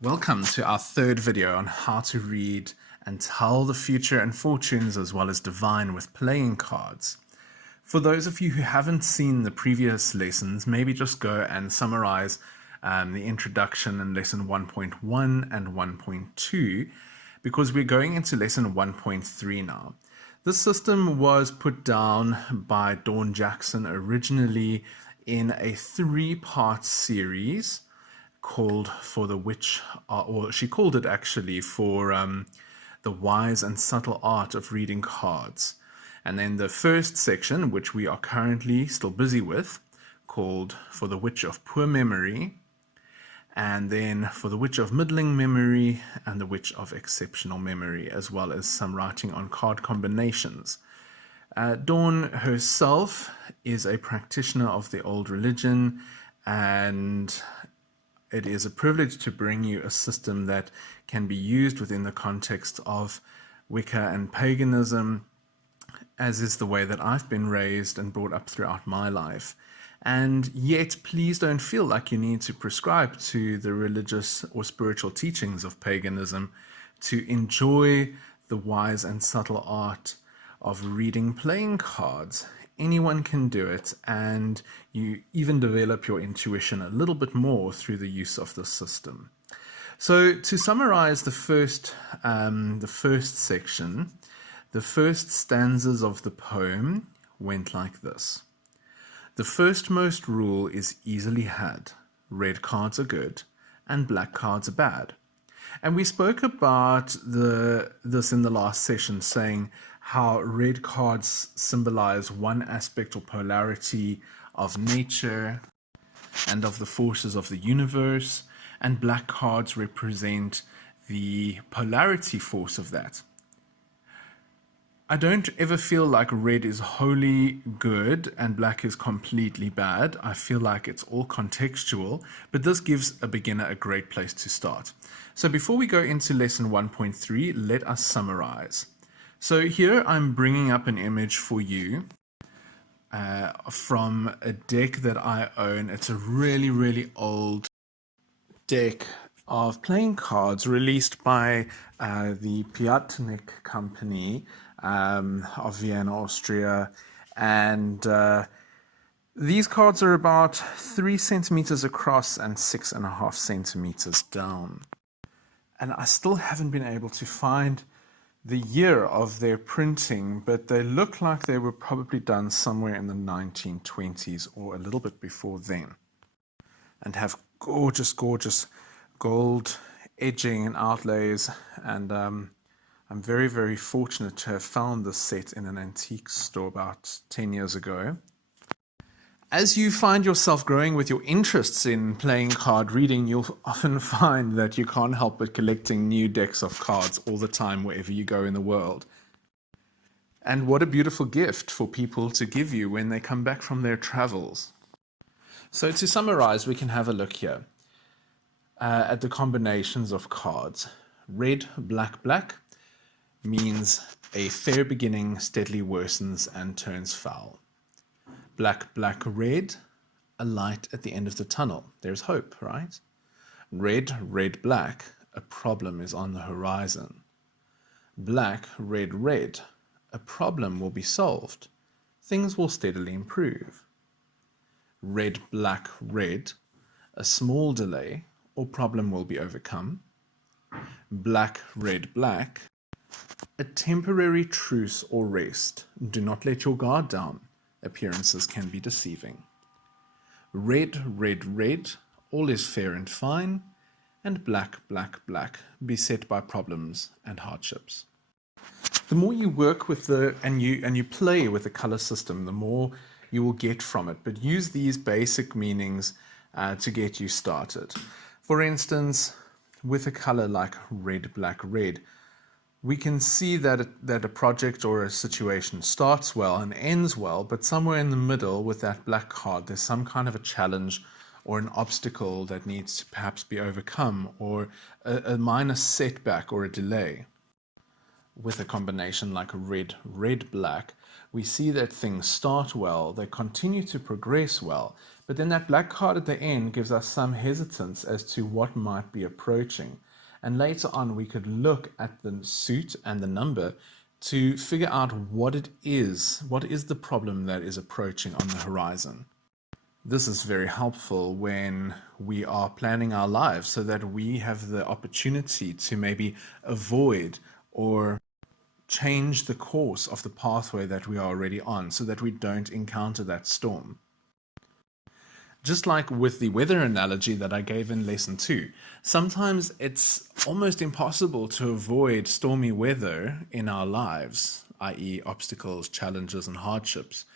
Welcome to our third video on how to read and tell the future and fortunes as well as divine with playing cards. For those of you who haven't seen the previous lessons, maybe just go and summarize the introduction in lesson 1.1 and 1.2 because we're going into lesson 1.3 now. This system was put down by Dawn Jackson originally in a three-part series called For the Witch, or she called it actually for the wise and subtle art of reading cards. And then the first section, which we are currently still busy with, called For the Witch of Poor Memory, and then For the Witch of Middling Memory and the Witch of Exceptional Memory, as well as some writing on card combinations. Dawn herself is a practitioner of the old religion, and it is a privilege to bring you a system that can be used within the context of Wicca and paganism, as is the way that I've been raised and brought up throughout my life. And yet, please don't feel like you need to prescribe to the religious or spiritual teachings of paganism to enjoy the wise and subtle art of reading playing cards. Anyone can do it, and you even develop your intuition a little bit more through the use of this system. So to summarize the first section, the first stanzas of the poem went like this. The firstmost rule is easily had. Red cards are good, and black cards are bad. And we spoke about this in the last session, saying how red cards symbolize one aspect or polarity of nature and of the forces of the universe, and black cards represent the polarity force of that. I don't ever feel like red is wholly good and black is completely bad. I feel like it's all contextual, but this gives a beginner a great place to start. So before we go into lesson 1.3, let us summarize. So here I'm bringing up an image for you from a deck that I own. It's a really, really old deck of playing cards released by the Piatnik company of Vienna, Austria. And these cards are about 3 centimeters across and 6.5 centimeters down. And I still haven't been able to find the year of their printing, but they look like they were probably done somewhere in the 1920s or a little bit before then, and have gorgeous, gorgeous gold edging and outlays. And I'm very, very fortunate to have found this set in an antique store about 10 years ago. As you find yourself growing with your interests in playing card reading, you'll often find that you can't help but collecting new decks of cards all the time wherever you go in the world. And what a beautiful gift for people to give you when they come back from their travels. So to summarize, we can have a look here at the combinations of cards. Red, black, black means a fair beginning steadily worsens and turns foul. Black, black, red, a light at the end of the tunnel. There's hope, right? Red, red, black, a problem is on the horizon. Black, red, red, a problem will be solved. Things will steadily improve. Red, black, red, a small delay or problem will be overcome. Black, red, black, a temporary truce or rest. Do not let your guard down. Appearances can be deceiving. Red, red, red, all is fair and fine. And black, black, black, beset by problems and hardships. The more you work with and you play with the color system, the more you will get from it. But use these basic meanings to get you started. For instance, with a color like red, black, red, we can see that a project or a situation starts well and ends well, but somewhere in the middle with that black card, there's some kind of a challenge or an obstacle that needs to perhaps be overcome, or a minor setback or a delay. with a combination like red, red, black, we see that things start well, they continue to progress well, but then that black card at the end gives us some hesitance as to what might be approaching. And later on, we could look at the suit and the number to figure out what it is. What is the problem that is approaching on the horizon? This is very helpful when we are planning our lives so that we have the opportunity to maybe avoid or change the course of the pathway that we are already on so that we don't encounter that storm. Just like with the weather analogy that I gave in lesson 2, sometimes it's almost impossible to avoid stormy weather in our lives, i.e. obstacles, challenges, and hardships.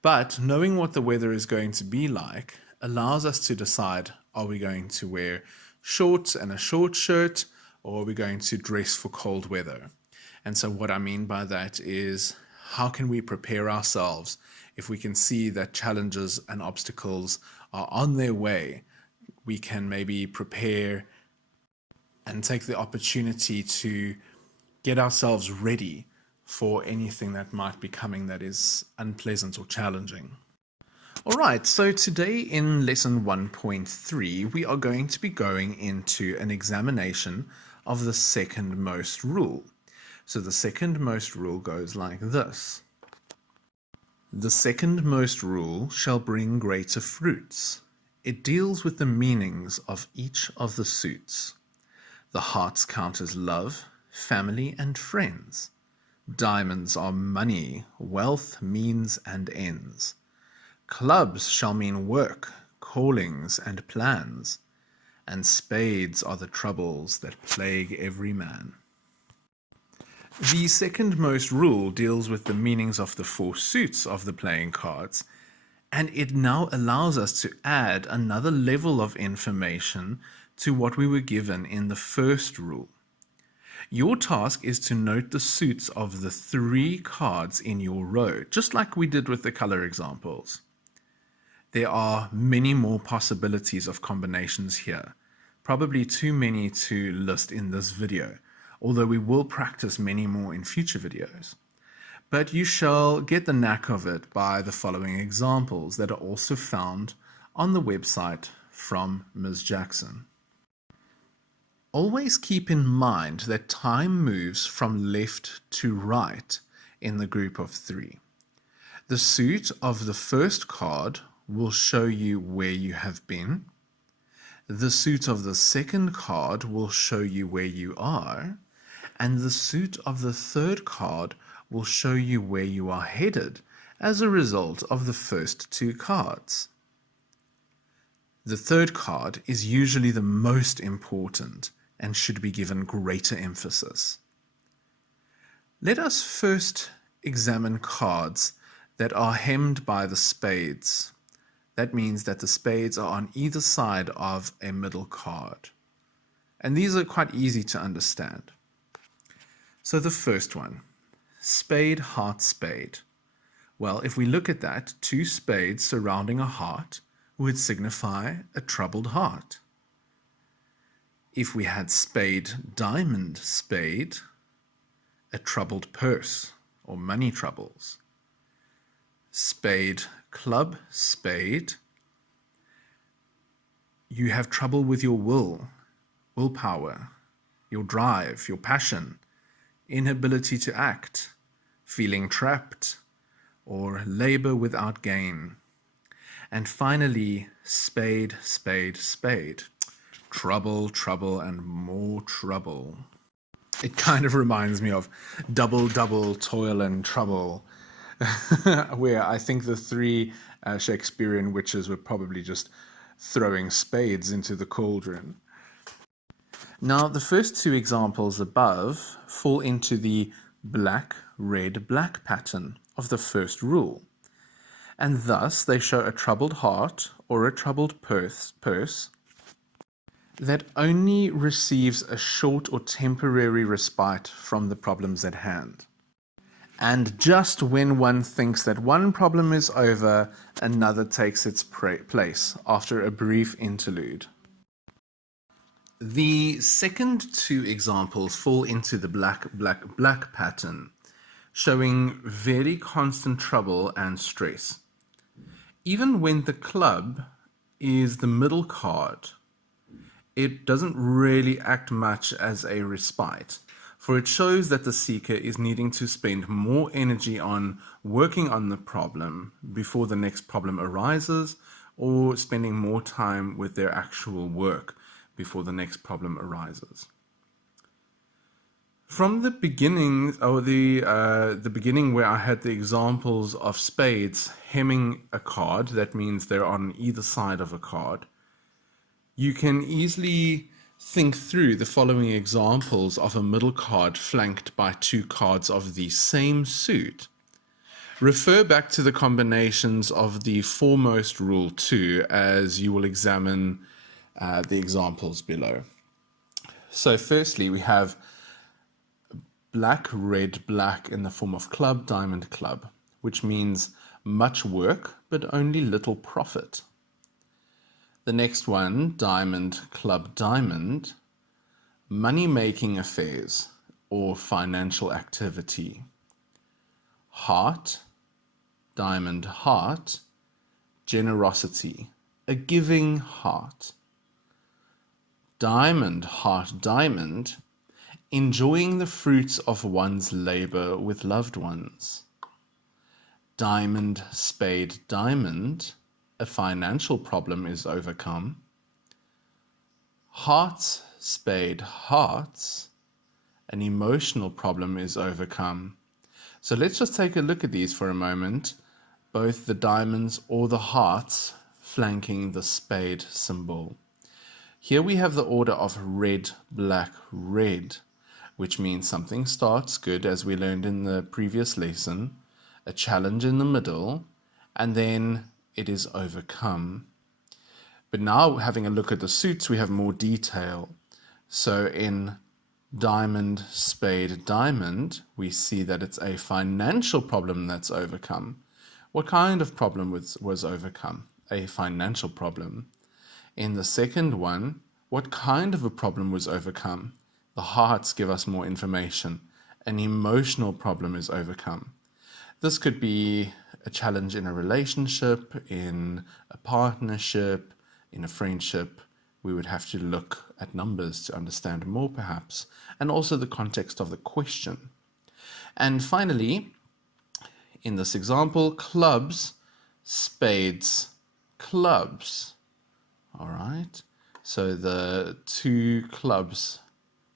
But knowing what the weather is going to be like allows us to decide, are we going to wear shorts and a short shirt, or are we going to dress for cold weather? And so what I mean by that is, how can we prepare ourselves if we can see that challenges and obstacles are on their way? We can maybe prepare and take the opportunity to get ourselves ready for anything that might be coming that is unpleasant or challenging. Alright, so today in lesson 1.3 we are going to be going into an examination of the second most rule. So the second most rule goes like this. The second most rule shall bring greater fruits. It deals with the meanings of each of the suits. The hearts count as love, family, and friends. Diamonds are money, wealth, means, and ends. Clubs shall mean work, callings, and plans. And spades are the troubles that plague every man. The second most rule deals with the meanings of the 4 suits of the playing cards, and it now allows us to add another level of information to what we were given in the first rule. Your task is to note the suits of the 3 cards in your row, just like we did with the color examples. There are many more possibilities of combinations here, probably too many to list in this video, although we will practice many more in future videos. But you shall get the knack of it by the following examples that are also found on the website from Ms. Jackson. Always keep in mind that time moves from left to right in the group of 3. The suit of the first card will show you where you have been. The suit of the second card will show you where you are. And the suit of the third card will show you where you are headed as a result of the first 2 cards. The third card is usually the most important and should be given greater emphasis. Let us first examine cards that are hemmed by the spades. That means that the spades are on either side of a middle card. And these are quite easy to understand. So the first one, spade, heart, spade. Well, if we look at that, 2 spades surrounding a heart would signify a troubled heart. If we had spade, diamond, spade, a troubled purse or money troubles. Spade, club, spade, you have trouble with your willpower, your drive, your passion, inability to act, feeling trapped, or labor without gain. And finally, spade, spade, spade. Trouble, trouble, and more trouble. It kind of reminds me of double, double, toil and trouble, where I think the 3 Shakespearean witches were probably just throwing spades into the cauldron. Now, the first 2 examples above fall into the black, red, black pattern of the first rule, and thus they show a troubled heart or a troubled purse that only receives a short or temporary respite from the problems at hand. And just when one thinks that one problem is over, another takes its place after a brief interlude. The second two examples fall into the black, black, black pattern, showing very constant trouble and stress. Even when the club is the middle card, it doesn't really act much as a respite, for it shows that the seeker is needing to spend more energy on working on the problem before the next problem arises, or spending more time with their actual work before the next problem arises. From the beginning, or the beginning where I had the examples of spades hemming a card, that means they're on either side of a card, you can easily think through the following examples of a middle card flanked by two cards of the same suit. Refer back to the combinations of the foremost rule 2 as you will examine the examples below. So firstly, we have black, red, black in the form of club, diamond, club, which means much work but only little profit. The next one, diamond, club, diamond, money-making affairs or financial activity. Heart, diamond, heart, generosity, a giving heart. Diamond, heart, diamond, enjoying the fruits of one's labor with loved ones. Diamond, spade, diamond, a financial problem is overcome. Hearts, spade, hearts, an emotional problem is overcome. So let's just take a look at these for a moment, both the diamonds or the hearts flanking the spade symbol. Here we have the order of red, black, red, which means something starts good, as we learned in the previous lesson, a challenge in the middle, and then it is overcome. But now, having a look at the suits, we have more detail. So in diamond, spade, diamond, we see that it's a financial problem that's overcome. What kind of problem was overcome? A financial problem. In the second one, what kind of a problem was overcome? The hearts give us more information. An emotional problem is overcome. This could be a challenge in a relationship, in a partnership, in a friendship. We would have to look at numbers to understand more perhaps, and also the context of the question. And finally, in this example, clubs, spades, clubs. All right, so the two clubs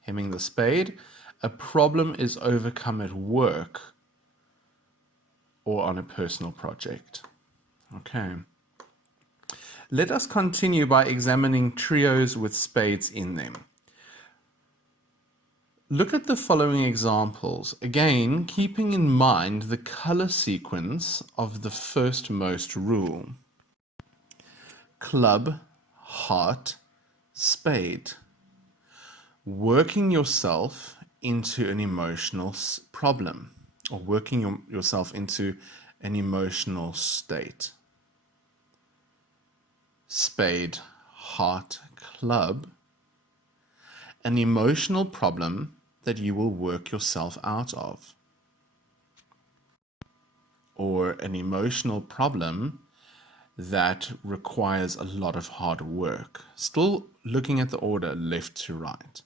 hemming the spade, a problem is overcome at work or on a personal project. Okay. Let us continue by examining trios with spades in them. Look at the following examples, again keeping in mind the color sequence of the firstmost rule. Club, heart, spade. Working yourself into an emotional problem, or working yourself into an emotional state. Spade, heart, club, an emotional problem that you will work yourself out of. Or an emotional problem that requires a lot of hard work. Still looking at the order left to right.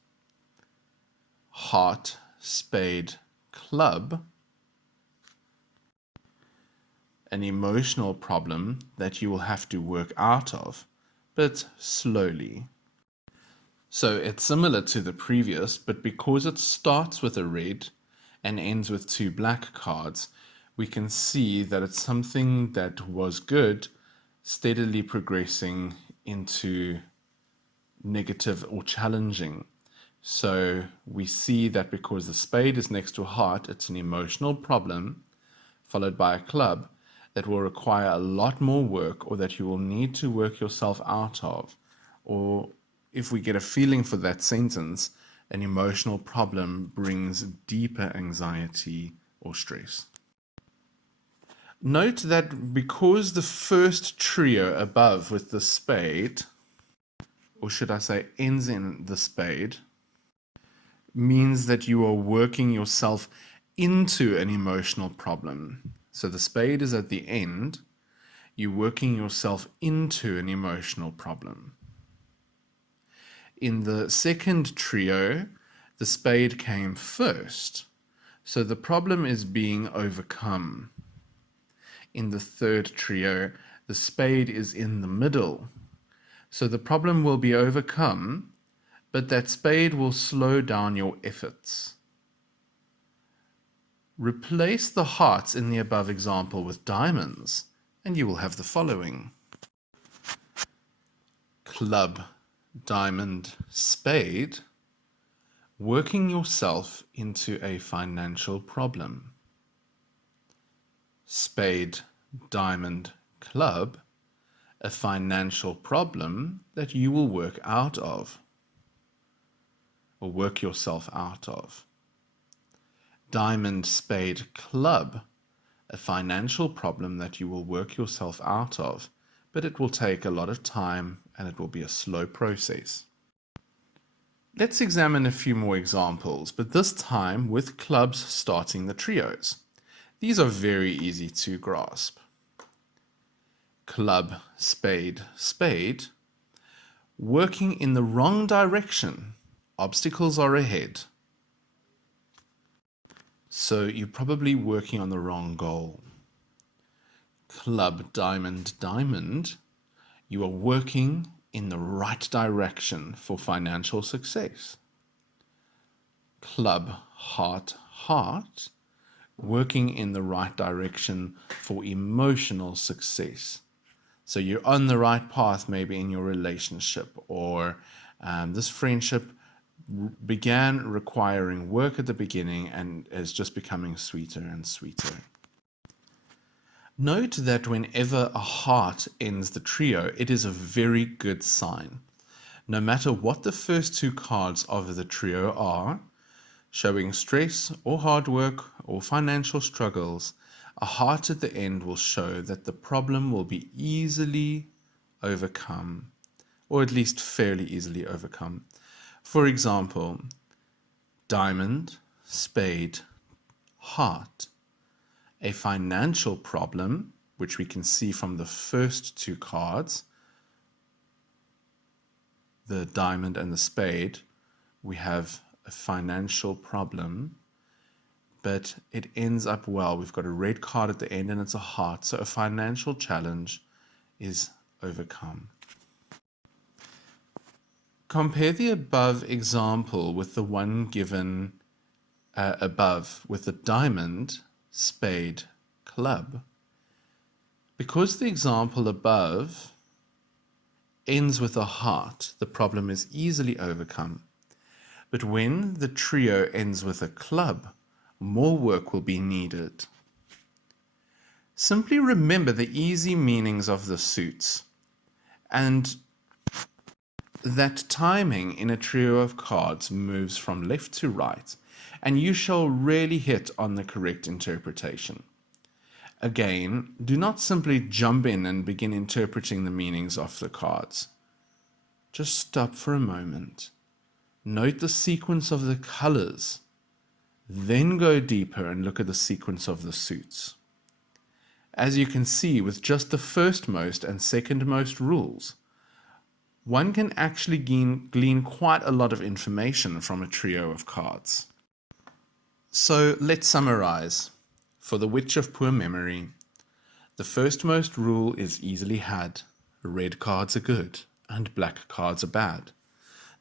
Heart, spade, club, an emotional problem that you will have to work out of, but slowly. So it's similar to the previous, but because it starts with a red and ends with two black cards, we can see that it's something that was good, steadily progressing into negative or challenging. So we see that because the spade is next to a heart, it's an emotional problem, followed by a club, that will require a lot more work, or that you will need to work yourself out of. Or if we get a feeling for that sentence, an emotional problem brings deeper anxiety or stress. Note that because the first trio above with the spade, or should I say ends in the spade, means that you are working yourself into an emotional problem. So the spade is at the end, you're working yourself into an emotional problem. In the second trio, the spade came first, so the problem is being overcome. In the third trio, the spade is in the middle, so the problem will be overcome, but that spade will slow down your efforts. Replace the hearts in the above example with diamonds, and you will have the following: club, diamond, spade, working yourself into a financial problem. Spade, diamond, club, a financial problem that you will work out of, or work yourself out of. Diamond, spade, club, a financial problem that you will work yourself out of, but it will take a lot of time and it will be a slow process. Let's examine a few more examples, but this time with clubs starting the trios. These are very easy to grasp. Club, spade, spade, working in the wrong direction. Obstacles are ahead. So you're probably working on the wrong goal. Club, diamond, diamond, you are working in the right direction for financial success. Club, heart, heart, working in the right direction for emotional success. So you're on the right path maybe in your relationship, or this friendship began requiring work at the beginning and is just becoming sweeter and sweeter. Note that whenever a heart ends the trio, it is a very good sign. No matter what the first two cards of the trio are, showing stress or hard work or financial struggles, a heart at the end will show that the problem will be easily overcome, or at least fairly easily overcome. For example, diamond, spade, heart. A financial problem, which we can see from the first two cards, the diamond and the spade, we have a financial problem, but it ends up well. We've got a red card at the end and it's a heart, so a financial challenge is overcome. Compare the above example with the one given above with the diamond, spade, club. Because the example above ends with a heart, the problem is easily overcome. But when the trio ends with a club, more work will be needed. Simply remember the easy meanings of the suits, and that timing in a trio of cards moves from left to right, and you shall really hit on the correct interpretation. Again, do not simply jump in and begin interpreting the meanings of the cards. Just stop for a moment. Note the sequence of the colors. Then go deeper and look at the sequence of the suits. As you can see, with just the firstmost and secondmost rules, one can actually glean quite a lot of information from a trio of cards. So let's summarize. For the Witch of Poor Memory, the firstmost rule is easily had. Red cards are good and black cards are bad.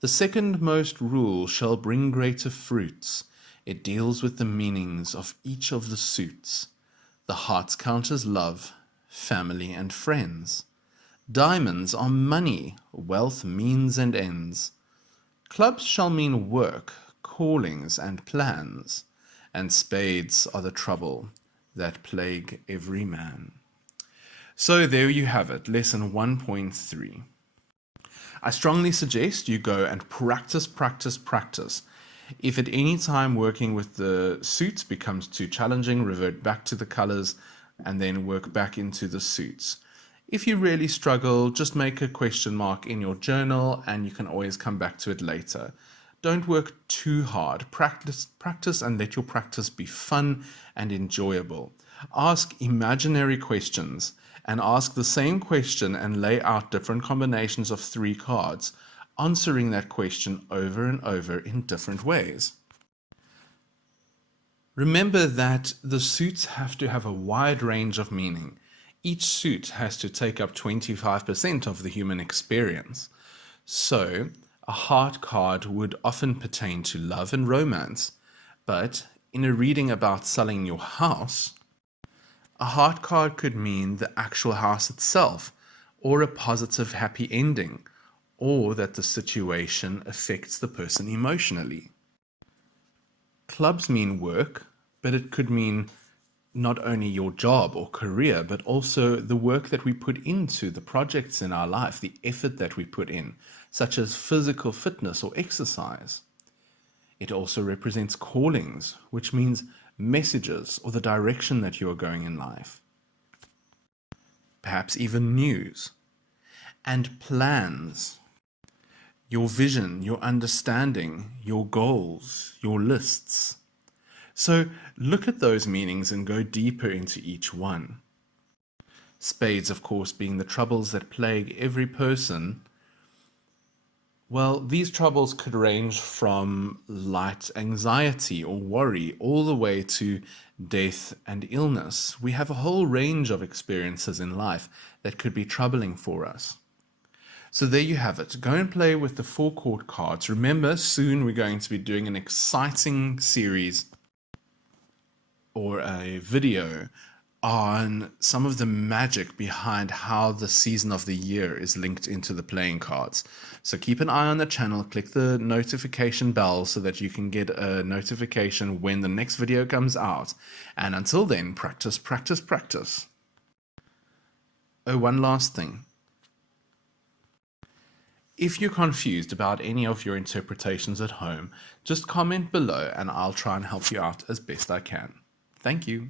The secondmost rule shall bring greater fruits. It deals with the meanings of each of the suits. The hearts count as love, family, and friends. Diamonds are money, wealth, means, and ends. Clubs shall mean work, callings, and plans. And spades are the trouble that plague every man. So there you have it, lesson 1.3. I strongly suggest you go and practice. If at any time working with the suits becomes too challenging, revert back to the colors and then work back into the suits. If you really struggle, just make a question mark in your journal and you can always come back to it later. Don't work too hard. Practice and let your practice be fun and enjoyable. Ask imaginary questions and ask the same question and lay out different combinations of 3 cards, answering that question over and over in different ways. Remember that the suits have to have a wide range of meaning. Each suit has to take up 25% of the human experience. So, a heart card would often pertain to love and romance, but in a reading about selling your house, a heart card could mean the actual house itself, or a positive happy ending, or that the situation affects the person emotionally. Clubs mean work, but it could mean not only your job or career, but also the work that we put into the projects in our life, the effort that we put in, such as physical fitness or exercise. It also represents callings, which means messages or the direction that you are going in life. Perhaps even news. And plans. Your vision, your understanding, your goals, your lists. So look at those meanings and go deeper into each one. Spades, of course, being the troubles that plague every person. Well, these troubles could range from light anxiety or worry all the way to death and illness. We have a whole range of experiences in life that could be troubling for us. So there you have it. Go and play with the 4 court cards. Remember, soon we're going to be doing an exciting series or a video on some of the magic behind how the season of the year is linked into the playing cards. So keep an eye on the channel, click the notification bell so that you can get a notification when the next video comes out. And until then, practice, practice, practice. Oh, one last thing. If you're confused about any of your interpretations at home, just comment below and I'll try and help you out as best I can. Thank you.